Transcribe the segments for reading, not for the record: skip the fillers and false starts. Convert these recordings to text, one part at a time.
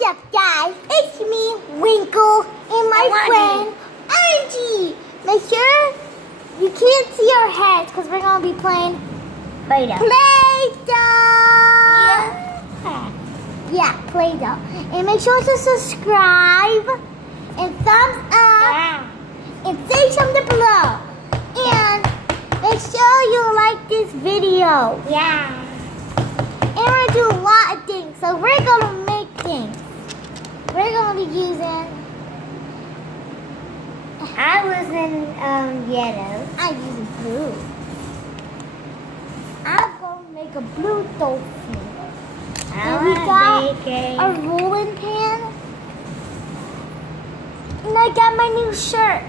What's up, guys? It's me, Winkle, and my friend, Angie. Make sure you can't see our heads because we're going to be playing Playdo. Yeah, Playdo. And make sure to subscribe and thumbs up and say something below. And make sure you like this video. Yeah. And we're going to do a lot of things. So we're going to make things. We're going to be using... I was in yellow. I'm using blue. I'm going to make a blue dolphin. And we got a rolling pin. And I got my new shirt.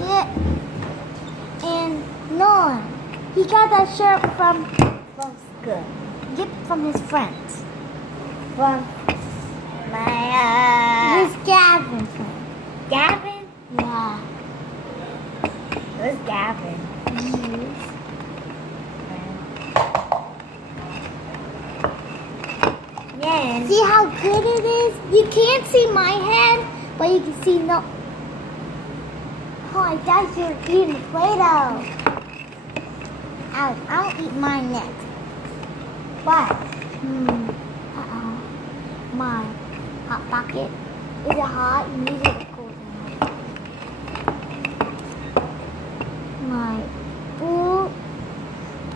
Yeah. And Nolan, he got that shirt from Good. Yep, from his friends. From my His Gavin friend. Gavin? Yeah. Who's Gavin? Yes. Yeah. See how good it is? You can't see my head, but you can see no. Oh, I thought you were eating Play-Doh. I'll eat mine next. But, uh-oh. My hot pocket. Is it hot? You need it cool down. My blue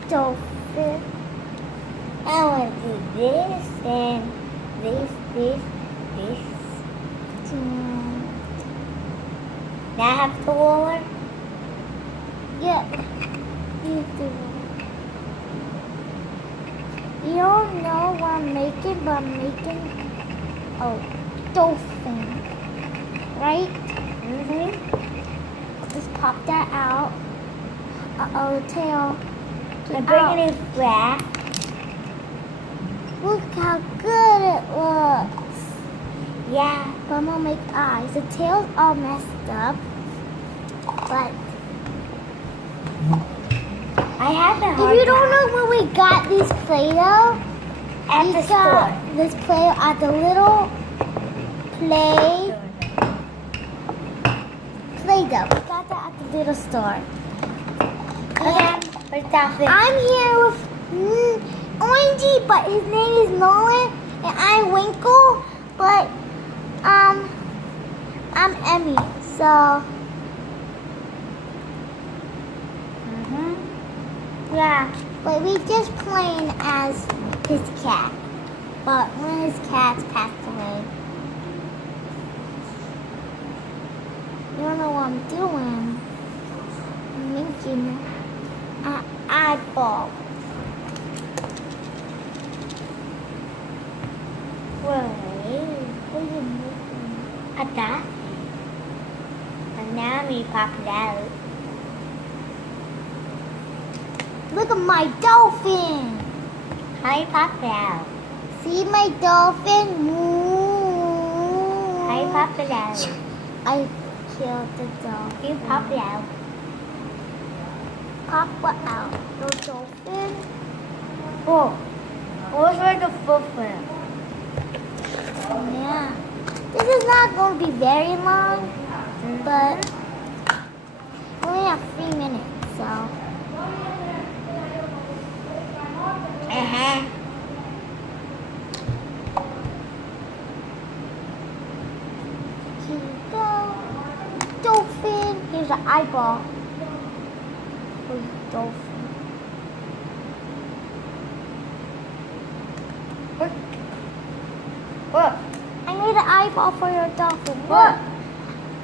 dolphin. I want to do this and this. Now I have to roll. Yeah. You don't know what I'm making, but I'm making a dolphin. Right? Just pop that out. Uh-oh, the tail. I'm bringing it back. Look how good it looks. Yeah. But I'm going to make eyes. The tail's all messed up. But I have the hard if you don't know where we got these Play-Doh, at we the got store. this Play-Doh at the little Play-Doh. We got that at the little store. Okay. Where's Dolphin? I'm here with Orangey, but his name is Nolan, and I'm Winkle, but I'm Emmy. So yeah, but we just playing as his cat. But when his cat's passed away, you don't know what I'm doing. I'm making an eyeball. Wait. What are you making? At that. And now me pop it out. Look at my dolphin. How you pop it out? See my dolphin? How you pop it out? I killed the dolphin. You pop it out. Pop what out? The dolphin? Oh. What's where the footprint? Yeah. This is not going to be very long, but we only have 3 minutes, so. Here you go. Dolphin. Here's an eyeball for the dolphin. What? I made an eyeball for your dolphin. Look.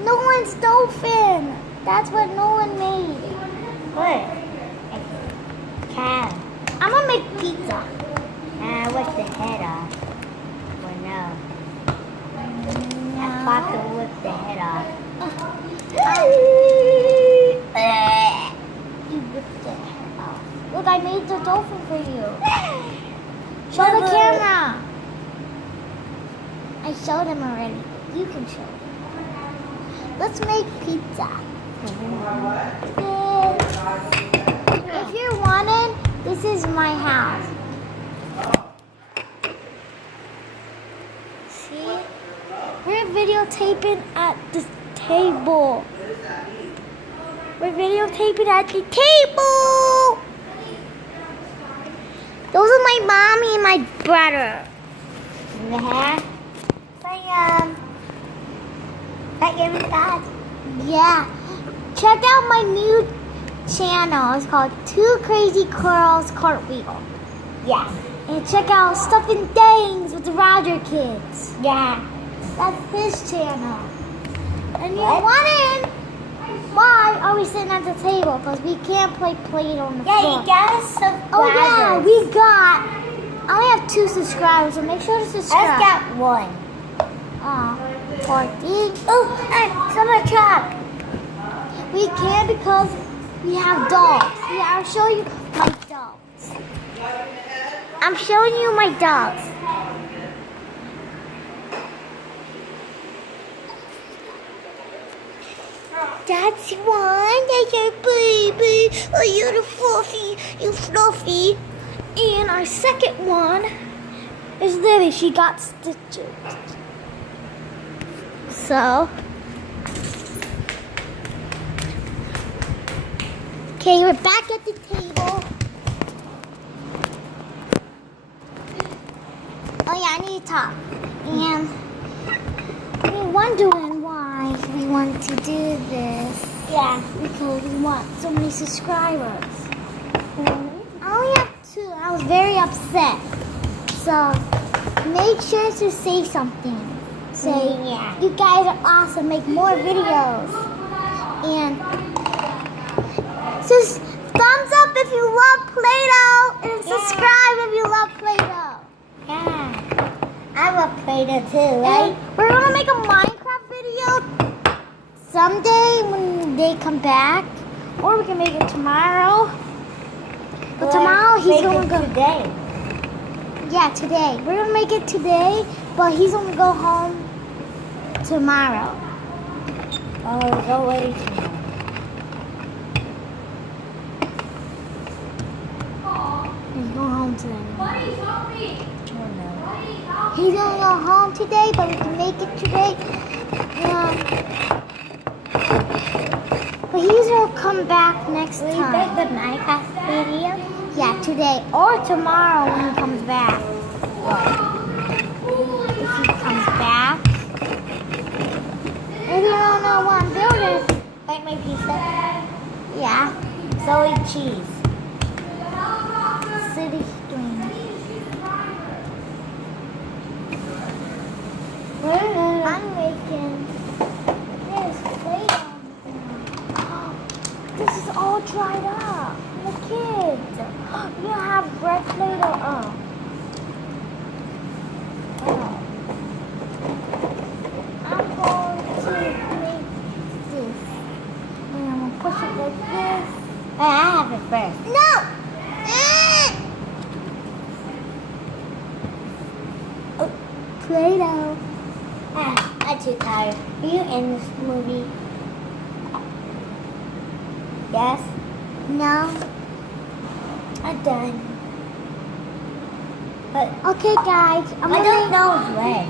Nolan's dolphin. That's what Nolan made. What? Cow. I'm going to make pizza. What's the head off? Well, no. I popped to whip the head off. You ripped the head off. Look, I made the dolphin for you. Show the camera. I showed him already. You can show him. Let's make pizza. If you're wanting, this is my house. See? We're videotaping at the table. We're videotaping at the table. Those are my mommy and my brother. Yeah. Check out my new channel. It's called Two Crazy Curls Cartwheel. Yeah. And check out Stuff and Things with the Roger kids. Yeah. That's his channel. And you're wondering, why are we sitting at the table? Because we can't play Play-Doh on the floor. Yeah, you got us subscribers. Oh yeah, I only have 2 subscribers, so make sure to subscribe. Let's get 1. Oh, 14. Oh, someone truck. We can because we have dogs. Yeah, I'll show you my dogs. I'm showing you my dogs. That's one. That's your baby. Oh, you're the fluffy. You fluffy. And our second one is Lily. She got stitches. So, okay, we're back at the table. Oh yeah, I need to talk. And we're wondering why we want to do this. Yeah. Because we want so many subscribers. I only have 2. I was very upset. So, make sure to say something. Say, Yeah. you guys are awesome. Make more videos. And just thumbs up if you love Play-Doh. And subscribe if you love Play-Doh. Yeah. I love Play-Doh too, right? And we're going to make a Minecraft video someday when they come back. Or we can make it tomorrow. But tomorrow he's going to go. Today. Yeah, today. We're going to make it today, but he's going to go home tomorrow. Oh, go away tomorrow. He's going home today. Oh, no. He's going to go home today, but we can make it today. But he's going to come back next Will you time. make the Minecraft video? Yeah, today or tomorrow when he comes back. If he comes back. If you don't know what I'm building, Like my pizza? yeah, So eat cheese. city stream. I'm making this Play-Doh. This is all dried up. The kids. You have red Play-Doh. Oh. I'm going to make this. And I'm going to push it like this. I have it first. No! Play-Doh. I'm too tired. Are you in this movie? Yes? No. I'm done. But Okay, guys. I don't know where.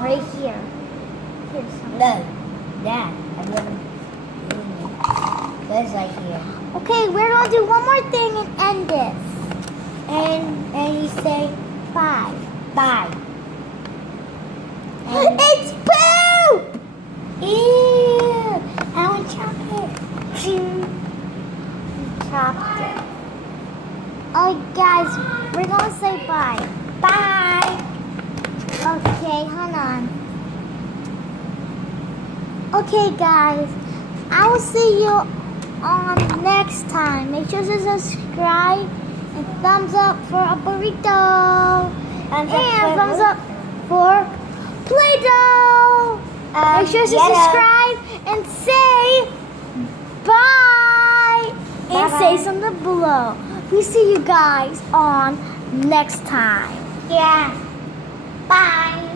Right here. Here's some. No. Yeah. I'm gonna do it. There's right here. Okay, we're going to do one more thing and end this. And you say Bye. bye. And It's poop! ew. I want chocolate. Chopped it. Oh, guys, we're going to say bye. Bye. Okay, hold on. Okay, guys. I will see you on next time. Make sure to subscribe and thumbs up for a burrito. And thumbs up for Play-Doh. Make sure to subscribe and say bye. And say something below. We see you guys on next time. Yeah. Bye.